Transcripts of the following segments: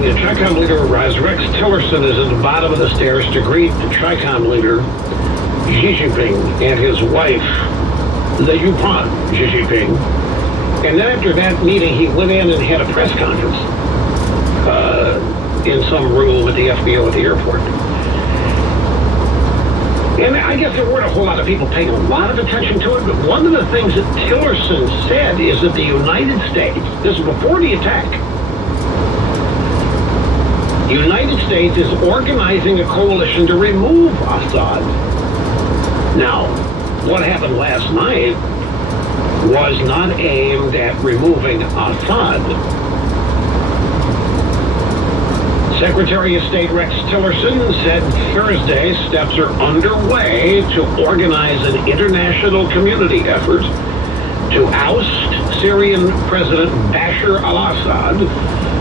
The Tricom leader arrives. Rex Tillerson is at the bottom of the stairs to greet the Tricom leader, Xi Jinping, and his wife, the Yupon, Xi Jinping. And then after that meeting, he went in and had a press conference in some room at the FBO at the airport. And I guess there weren't a whole lot of people paying a lot of attention to it, but one of the things that Tillerson said is that the United States, this is before the attack, the United States is organizing a coalition to remove Assad. Now, what happened last night was not aimed at removing Assad. Secretary of State Rex Tillerson said Thursday steps are underway to organize an international community effort to oust Syrian President Bashar al-Assad,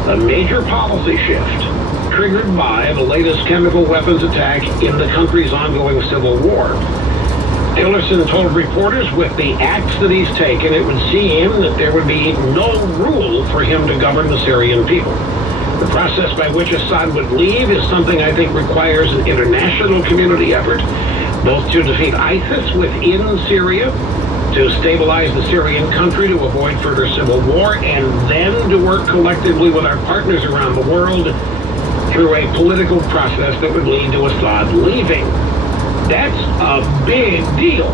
a major policy shift triggered by the latest chemical weapons attack in the country's ongoing civil war. Tillerson told reporters with the acts that he's taken, it would seem that there would be no rule for him to govern the Syrian people. The process by which Assad would leave is something I think requires an international community effort, both to defeat ISIS within Syria, to stabilize the Syrian country to avoid further civil war, and then to work collectively with our partners around the world through a political process that would lead to Assad leaving. That's a big deal.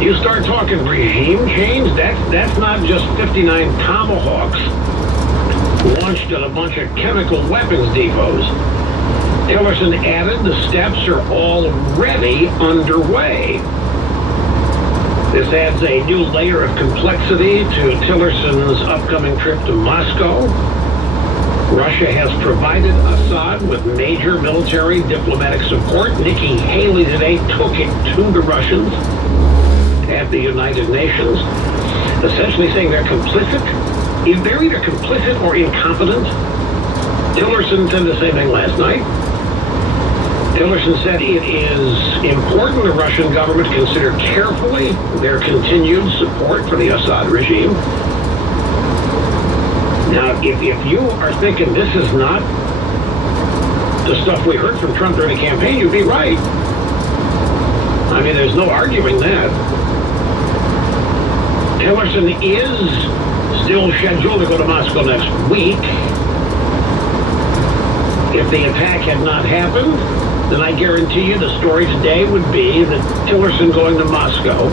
You start talking regime change, that's not just 59 Tomahawks launched at a bunch of chemical weapons depots. Tillerson added the steps are already underway. This adds a new layer of complexity to Tillerson's upcoming trip to Moscow. Russia has provided Assad with major military diplomatic support. Nikki Haley today took it to the Russians at the United Nations, essentially saying they're complicit. They're either complicit or incompetent. Tillerson said the same thing last night. Tillerson said it is important the Russian government consider carefully their continued support for the Assad regime. Now, if you are thinking this is not the stuff we heard from Trump during the campaign, you'd be right. I mean, there's no arguing that. Tillerson is still scheduled to go to Moscow next week. If the attack had not happened, then I guarantee you the story today would be that Tillerson going to Moscow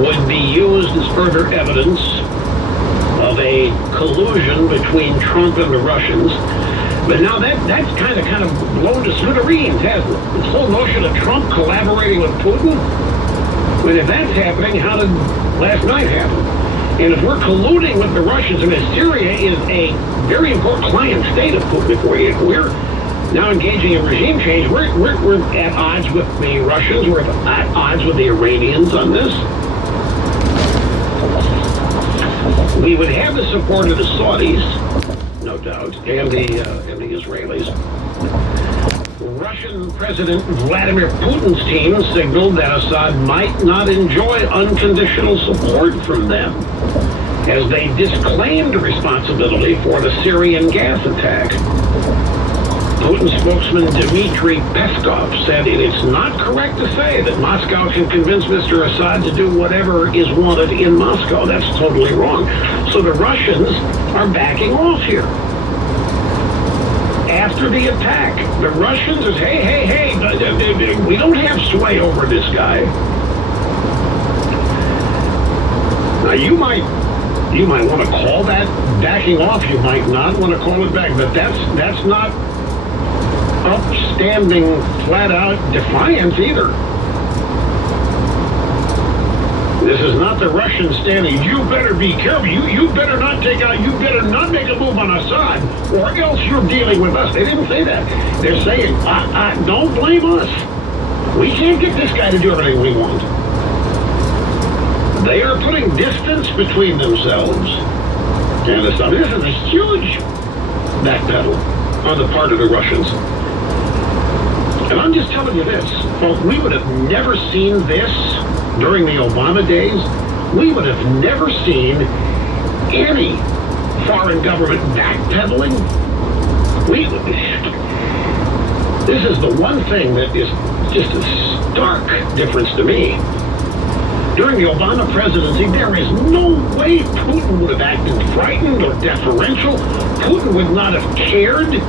would be used as further evidence of a collusion between Trump and the Russians. But now that's kind of blown to smithereens, hasn't it? This whole notion of Trump collaborating with Putin. I mean, if that's happening, how did last night happen? And if we're colluding with the Russians, I mean, Syria is a very important client state of Putin. If we're now engaging in regime change, we're at odds with the Russians, we're at odds with the Iranians on this. We would have the support of the Saudis, no doubt, and the Israelis. Russian President Vladimir Putin's team signaled that Assad might not enjoy unconditional support from them, as they disclaimed responsibility for the Syrian gas attack. Putin spokesman Dmitry Peskov said it is not correct to say that Moscow can convince Mr. Assad to do whatever is wanted in Moscow. That's totally wrong. So the Russians are backing off here. After the attack, the Russians is, hey, we don't have sway over this guy. Now you might want to call that backing off. You might not want to call it back, but that's not upstanding, flat-out defiance either. This is not the Russians standing, you better be careful, you better not make a move on Assad, or else you're dealing with us. They didn't say that. They're saying, don't blame us. We can't get this guy to do everything we want. They are putting distance between themselves and Assad. This is a huge backpedal on the part of the Russians. And I'm just telling you this, folks, we would have never seen this during the Obama days. We would have never seen any foreign government backpedaling. This is the one thing that is just a stark difference to me. During the Obama presidency, there is no way Putin would have acted frightened or deferential. Putin would not have cared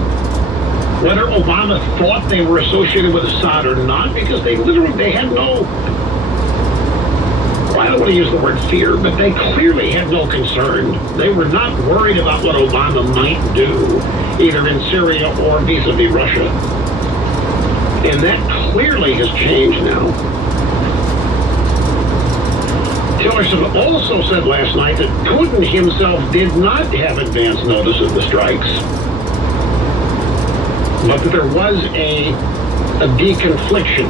whether Obama thought they were associated with Assad or not, because they had no, I don't want to use the word fear, but they clearly had no concern. They were not worried about what Obama might do, either in Syria or vis-a-vis Russia. And that clearly has changed now. Tillerson also said last night that Putin himself did not have advance notice of the strikes, but that there was a deconfliction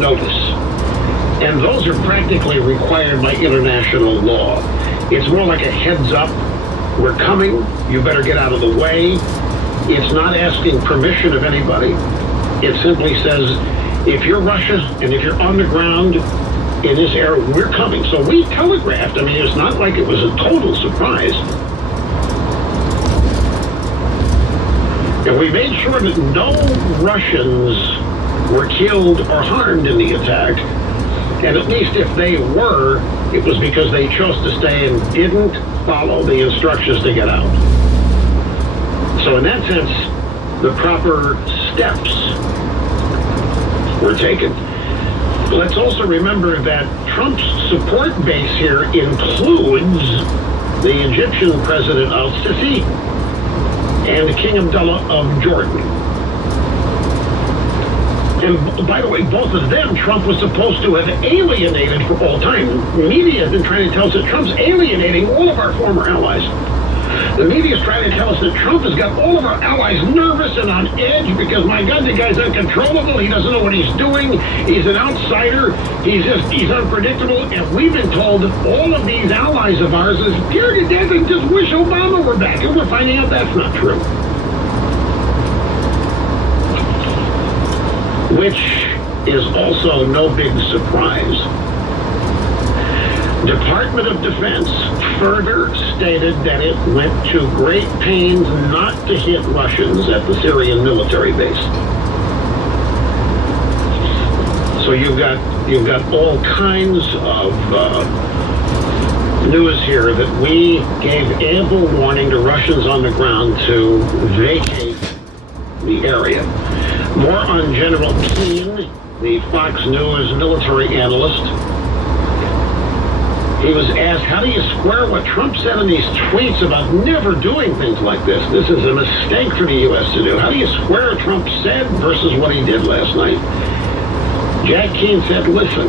notice. And those are practically required by international law. It's more like a heads up. We're coming. You better get out of the way. It's not asking permission of anybody. It simply says, if you're Russia and if you're on the ground in this area, we're coming. So we telegraphed. I mean, it's not like it was a total surprise. And we made sure that no Russians were killed or harmed in the attack. And at least if they were, it was because they chose to stay and didn't follow the instructions to get out. So in that sense, the proper steps were taken. Let's also remember that Trump's support base here includes the Egyptian president al-Sisi and King Abdullah of Jordan. And by the way, both of them Trump was supposed to have alienated for all time. The media has been trying to tell us that Trump's alienating all of our former allies. The media is trying to tell us that Trump has got all of our allies nervous and on edge because, my God, the guy's uncontrollable. He doesn't know what he's doing. He's an outsider. He's unpredictable. And we've been told that all of these allies of ours is scared to death and just wish Obama were back. And we're finding out that's not true. Which is also no big surprise. Department of Defense further stated that it went to great pains not to hit Russians at the Syrian military base. So you've got all kinds of news here that we gave ample warning to Russians on the ground to vacate the area. More on General Keane, the Fox News military analyst. He was asked, how do you square what Trump said in these tweets about never doing things like this? This is a mistake for the U.S. to do. How do you square what Trump said versus what he did last night? Jack Keane said, listen,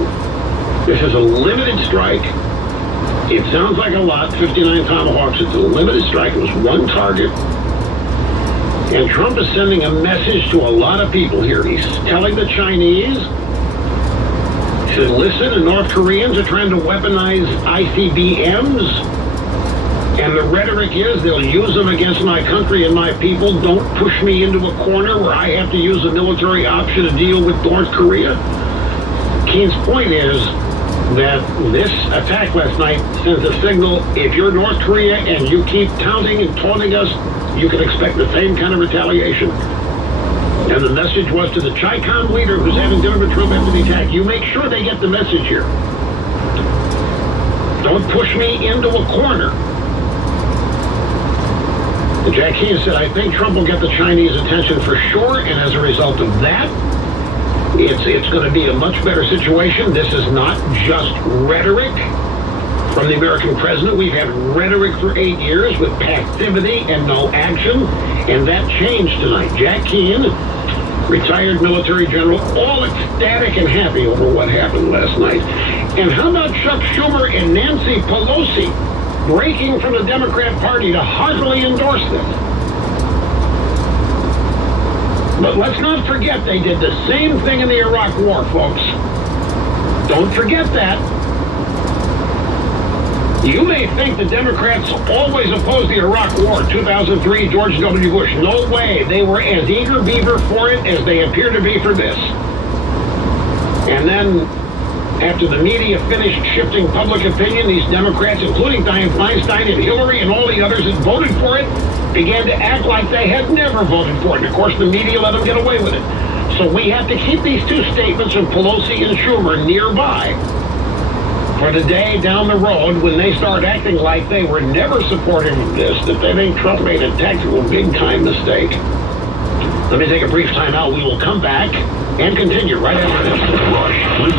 this is a limited strike. It sounds like a lot, 59 Tomahawks. It's a limited strike. It was one target. And Trump is sending a message to a lot of people here. He's telling the Chinese, he said, listen, the North Koreans are trying to weaponize ICBMs. And the rhetoric is they'll use them against my country and my people. Don't push me into a corner where I have to use a military option to deal with North Korea. Keane's point is that this attack last night sends a signal. If you're North Korea and you keep taunting and taunting us, you can expect the same kind of retaliation. And the message was to the Chi-Com leader who's having dinner with Trump after the attack, you make sure they get the message here. Don't push me into a corner. And Jack Keane said, I think Trump will get the Chinese attention for sure, and as a result of that, it's going to be a much better situation. This is not just rhetoric from the American president. We've had rhetoric for 8 years with passivity and no action, and that changed tonight. Jack Keane, retired military general, all ecstatic and happy over what happened last night. And how about Chuck Schumer and Nancy Pelosi breaking from the Democrat Party to heartily endorse this? But let's not forget they did the same thing in the Iraq War, folks. Don't forget that. You may think the Democrats always opposed the Iraq War, 2003, George W. Bush. No way. They were as eager beaver for it as they appear to be for this. And then After the media finished shifting public opinion, these Democrats, including Dianne Feinstein and Hillary and all the others that voted for it, began to act like they had never voted for it. And of course, the media let them get away with it. So we have to keep these two statements of Pelosi and Schumer nearby for the day down the road when they start acting like they were never supportive of this, that they think Trump made a tactical big-time mistake. Let me take a brief time out. We will come back and continue right after this. Rush.